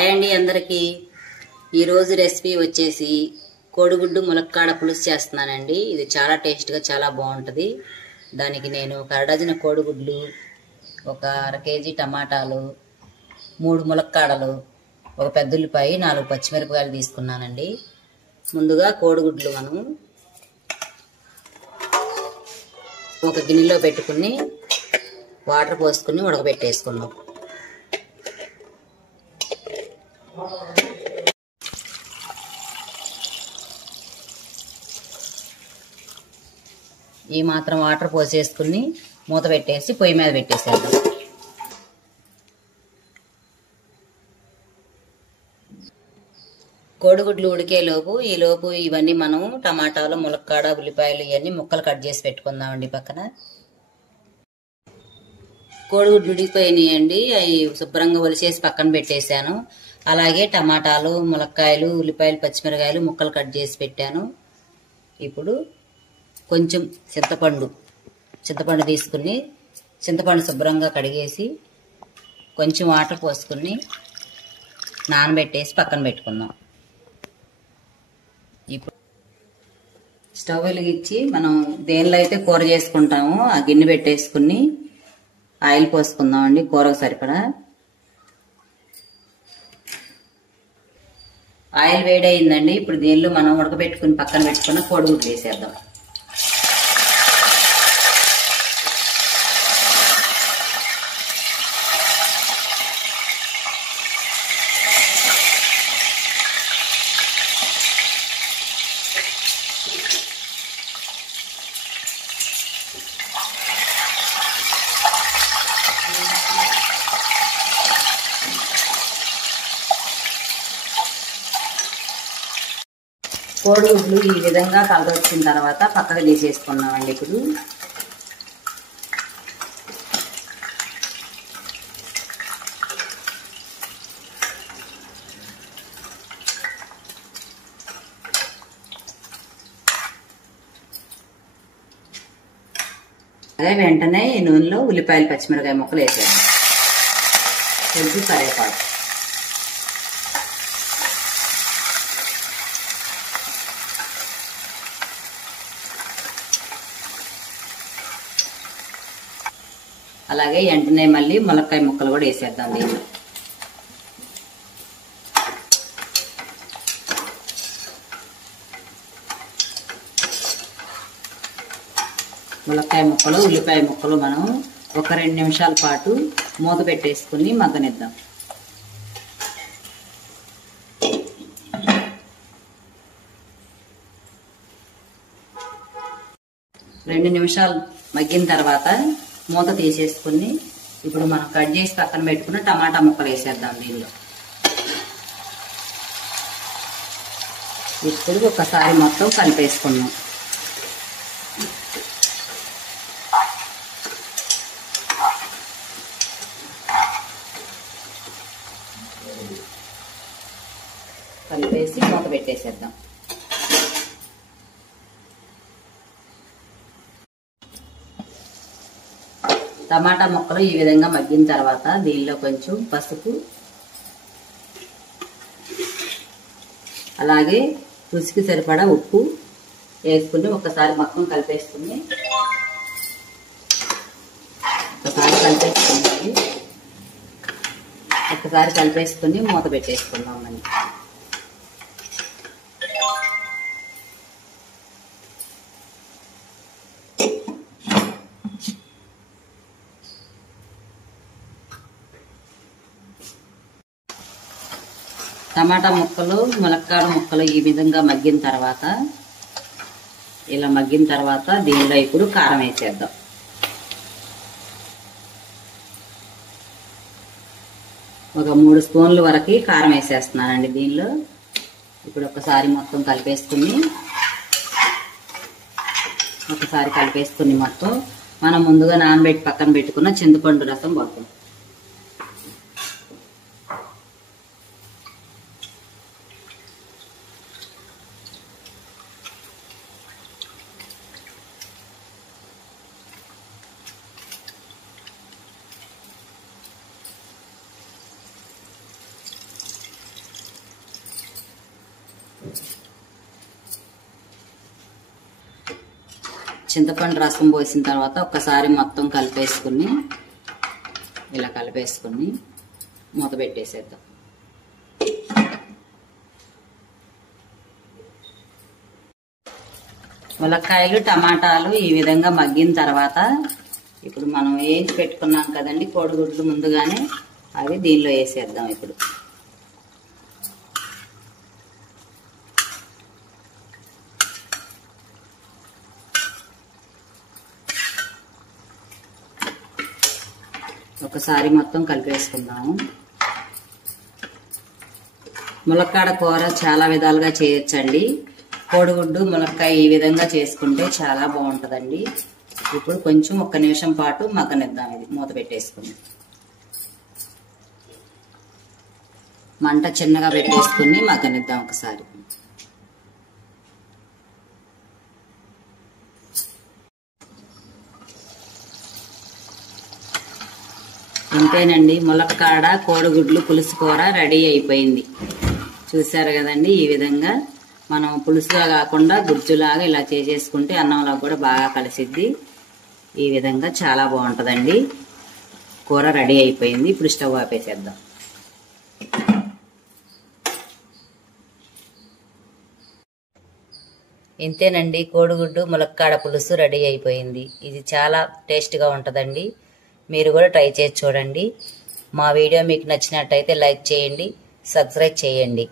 Hi అండి అందరికీ. ఈరోజు రెసిపీ వచ్చేసి కోడిగుడ్డు ములక్కాడ పులుసు చేస్తున్నానండి. ఇది చాలా టేస్ట్గా చాలా బాగుంటుంది. దానికి నేను ఒక అరడజన కోడిగుడ్లు, ఒక అర కేజీ టమాటాలు, 3 ములక్కాడలు, ఒక పెద్ద ఉల్లిపాయ, 4 పచ్చిమిరపకాయలు తీసుకున్నానండి. ముందుగా కోడిగుడ్లు మనం ఒక గిన్నెలో పెట్టుకుని వాటర్ పోసుకుని ఉడకబెట్టేసుకున్నాం. ఈ మాత్రం వాటర్ పోసేసుకుని మూత పెట్టేసి పొయ్యి మీద పెట్టేసేద్దాం. కోడిగుడ్లు ఉడికేలోపు ఈలోపు ఇవన్నీ మనం టమాటాలు, ములక్కాడ, ఉల్లిపాయలు ఇవన్నీ ముక్కలు కట్ చేసి పెట్టుకుందామండి. పక్కన కోడిగుడ్లు ఉడికిపోయినాయండి. అవి శుభ్రంగా ఒలిసేసి పక్కన పెట్టేశాను. అలాగే టమాటాలు, ములక్కాయలు, ఉల్లిపాయలు, పచ్చిమిరకాయలు ముక్కలు కట్ చేసి పెట్టాను. ఇప్పుడు కొంచెం చింతపండు తీసుకుని చింతపండు శుభ్రంగా కడిగేసి కొంచెం వాటర్ పోసుకుని నానబెట్టేసి పక్కన పెట్టుకుందాం. ఇప్పుడు స్టవ్ వెలిగించి మనం దేనిలో అయితే కూర చేసుకుంటామో ఆ గిన్నె పెట్టేసుకుని ఆయిల్ పోసుకుందాం అండి. కూరకు సరిపడా ఆయిల్ వేడయిందండి. ఇప్పుడు దీనిలో మనం ఉడకబెట్టుకుని పక్కన పెట్టుకున్న కోడిగుడ్లు వేసేద్దాం. కోడిగుడ్లు ఈ విధంగా కలర్ వచ్చిన తర్వాత పక్కకు తీసేసుకున్నామండి. ఇప్పుడు అదే వెంటనే ఈ నూనెలో ఉల్లిపాయలు, పచ్చిమిరకాయ ముక్కలు వేసేయాలి. కొంచెం కరివేపాకు, అలాగే వెంటనే మళ్ళీ ములక్కాయ ముక్కలు కూడా వేసేద్దాం. దీన్ని ములక్కాయ ముక్కలు, ఉల్లిపాయ ముక్కలు మనం ఒక 2 నిమిషాల పాటు మూత పెట్టేసుకుని మగ్గనిద్దాం. రెండు నిమిషాలు మగ్గిన తర్వాత మూత తీసేసుకుని ఇప్పుడు మనం కట్ చేసి పక్కన పెట్టుకున్న టమాటా ముక్కలు వేసేద్దాం. దీనిలో ఇప్పుడు ఒకసారి మొత్తం కలిపేసుకున్నాం. కలిపేసి మూత పెట్టేసేద్దాం. టమాటా ముక్కలు ఈ విధంగా మగ్గిన తర్వాత దీనిలో కొంచెం పసుపు, అలాగే రుచికి సరిపడా ఉప్పు వేసుకుని ఒకసారి మొత్తం కలిపేసుకుని ఒకసారి కలిపేసుకుని మూత పెట్టేసుకుందాం. మళ్ళీ టమాటా ముక్కలు, ములక్కాడ ముక్కలు ఈ విధంగా మగ్గిన తర్వాత దీనిలో ఇప్పుడు కారం వేసేద్దాం. ఒక 3 స్పూన్ల వరకు కారం వేసేస్తున్నానండి. దీనిలో ఇప్పుడు ఒకసారి మొత్తం కలిపేసుకుని మొత్తం మనం ముందుగా నానబెట్టి పక్కన పెట్టుకున్న చింతపండు రసం పోతాం. చింతపండు రసం పోసిన తర్వాత ఒక్కసారి మొత్తం కలిపేసుకుని ఇలా కలిపేసుకుని మూత పెట్టేసేద్దాం. ములక్కాయలు టమాటాలు ఈ విధంగా మగ్గిన తర్వాత ఇప్పుడు మనం వేయించి పెట్టుకున్నాం కదండి కోడిగుడ్లు ముందుగానే, అవి దీనిలో వేసేద్దాం. ఇప్పుడు ఒకసారి మొత్తం కలిపేసుకుందాము. ములక్కాడ కూర చాలా విధాలుగా చేయొచ్చండి. కోడిగుడ్డు ములక్కాయ ఈ విధంగా చేసుకుంటే చాలా బాగుంటుందండి. ఇప్పుడు కొంచెం 1 నిమిషం పాటు మగ్గనిద్దాం. ఇది మూత పెట్టేసుకుని మంట చిన్నగా పెట్టేసుకుని మగ్గనిద్దాం ఒకసారి. అంతేనండి, ములక్కాడ కోడిగుడ్లు పులుసు కూర రెడీ అయిపోయింది. చూసారు కదండి, ఈ విధంగా మనం పులుసుగా కాకుండా గుజ్జులాగా ఇలా చేసేసుకుంటే అన్నంలో కూడా బాగా కలిసిద్ది. ఈ విధంగా చాలా బాగుంటుందండి. కూర రెడీ అయిపోయింది. ఇప్పుడు స్టవ్ ఆపేసేద్దాం. ఇంతేనండి, కోడిగుడ్డు ములక్కాడ పులుసు రెడీ అయిపోయింది. ఇది చాలా టేస్ట్గా ఉంటుందండి. మీరు కూడా ట్రై చేసి చూడండి. మా వీడియో మీకు నచ్చినట్టయితే లైక్ చేయండి, సబ్స్క్రైబ్ చేయండి.